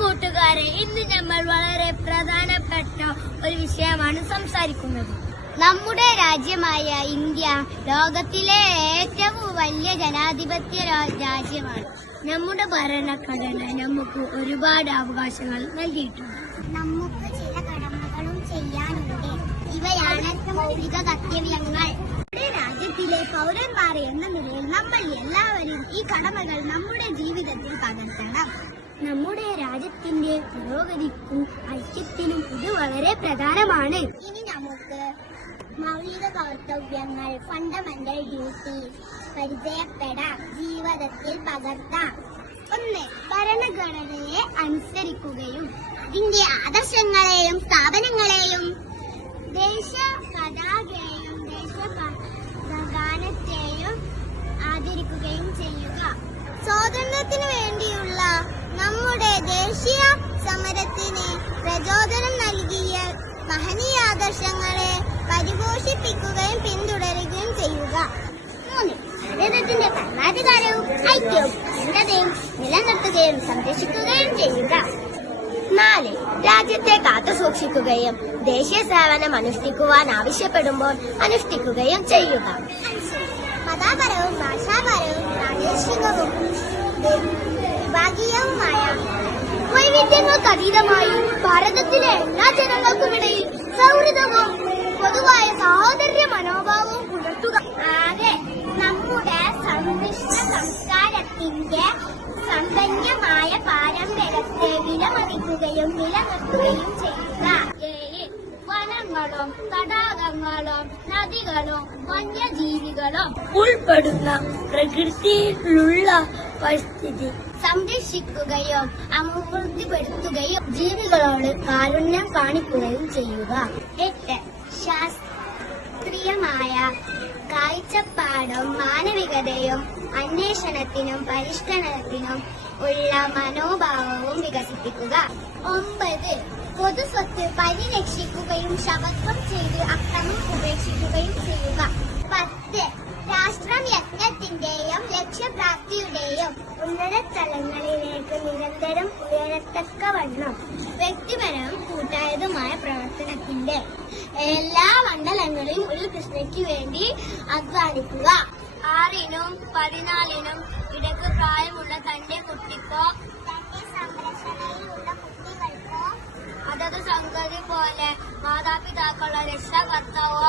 കൂട്ടുകാരെ ഇന്ന് നമ്മൾ വളരെ പ്രധാനപ്പെട്ട ഒരു വിഷയമാണ് സംസാരിക്കുന്നത്. നമ്മുടെ രാജ്യമായ ഇന്ത്യ ലോകത്തിലെ ഏറ്റവും വലിയ ജനാധിപത്യ രാജ്യമാണ്. നമ്മുടെ ഭരണഘടന നമുക്ക് ഒരുപാട് അവകാശങ്ങൾ നൽകിയിട്ടുണ്ട്. നമുക്ക് ചില കടമകളും ചെയ്യാനുണ്ട്. ഇവയാണ് മൗലിക കർത്തവ്യങ്ങൾ. രാജ്യത്തിലെ പൗരന്മാരെ എന്ന നിലയിൽ നമ്മൾ എല്ലാവരും ഈ കടമകൾ നമ്മുടെ ജീവിതത്തിൽ പകർത്തണം നമ്മുടെ രാജ്യത്തിന്റെ പുരോഗതിക്കും ഐക്യത്തിനും ഇത് വളരെ പ്രധാനമാണ്. ഇനി നമുക്ക് മൗലിക കർത്തവ്യങ്ങൾ ഫണ്ടമെന്റൽ ഡ്യൂട്ടീസ് പരിചയപ്പെടാം ജീവിതത്തിൽ പകർത്താം. ഒന്ന് ഭരണഘടനയെ അനുസരിക്കുകയും അതിന്റെ ആദർശങ്ങളെയും സ്ഥാപനങ്ങളെയും ദേശ പതാകയെയും ദേശ ഗാനത്തെയും ആദരിക്കുകയും ചെയ്യുക. സ്വാതന്ത്ര്യത്തിന് വേണ്ടിയുള്ള നമ്മുടെ ദേശീയ സമരത്തിന് പ്രചോദനം നൽകിയ മഹനീയ ആദർശങ്ങളെ പരിപോഷിപ്പിക്കുകയും പിന്തുടരുകയും ചെയ്യുക. മൂന്ന് ഭാരതത്തിന്റെ ഭരണാധികാരവും ഐക്യവും അഖണ്ഡതയും നിലനിർത്തുകയും സംരക്ഷിക്കുകയും ചെയ്യുക. നാല് രാജ്യത്തെ കാത്തുസൂക്ഷിക്കുകയും ദേശീയ സേവനം അനുഷ്ഠിക്കുവാൻ ആവശ്യപ്പെടുമ്പോൾ അനുഷ്ഠിക്കുകയും ചെയ്യുക. മതാപരവും ഭാഷാപരവും പ്രാദേശികവും അതീതമായി ഭാരതത്തിലെ എല്ലാ ജനങ്ങൾക്കുമിടയിൽ സൗഹൃദവും പൊതുവായ സാഹോദര്യ മനോഭാവവും പുലർത്തുക. ആകെ നമ്മുടെ സംസ്കാരത്തിന്റെ സമ്പന്നമായ പാരമ്പര്യത്തെ വിലമതിക്കുകയും നിലനിർത്തുകയും ചെയ്യുക. വനങ്ങളും തടാകങ്ങളും നദികളും വന്യജീവികളും ഉൾപ്പെടുന്ന പ്രകൃതിയിലുള്ള പരിസ്ഥിതി സംരക്ഷിക്കുകയോ അഭിവൃദ്ധിപ്പെടുത്തുകയോ ജീവികളോട് കാരുണ്യം കാണിക്കുകയും ചെയ്യുക. എട്ട്. ശാസ്ത്രീയമായ കാഴ്ചപ്പാടും മാനവികതയും അന്വേഷണത്തിനും പരിഷ്കരണത്തിനും ഉള്ള മനോഭാവവും വികസിപ്പിക്കുക. ഒമ്പത്. പൊതുസ്വത്ത് പരിരക്ഷിക്കുകയും ശവത്വം ചെയ്ത് അക്രമം ഉപേക്ഷിക്കുകയും ചെയ്യുക. പത്ത്. യജ്ഞത്തിന്റെയും ലക്ഷ്യപ്രാപ്തിയുടെയും ഉന്നത തലങ്ങളിലേക്ക് നിരന്തരം ഉയരത്തക്കവണ്ണം വ്യക്തിപരവും കൂട്ടായതുമായ പ്രവർത്തനത്തിന്റെ എല്ലാ മണ്ഡലങ്ങളിലും ഒരു കൃഷ്ണയ്ക്ക് വേണ്ടി അധ്വാനിക്കുക. ആറിനും പതിനാലിനും ഇടയ്ക്ക് പ്രായമുള്ള തന്റെ കുട്ടിക്കോ തന്റെ സംരക്ഷണയിലുള്ള കുട്ടികൾക്കോ അതത് സംഗതി പോലെ മാതാപിതാക്കളുടെ രക്ഷാകർത്താവോ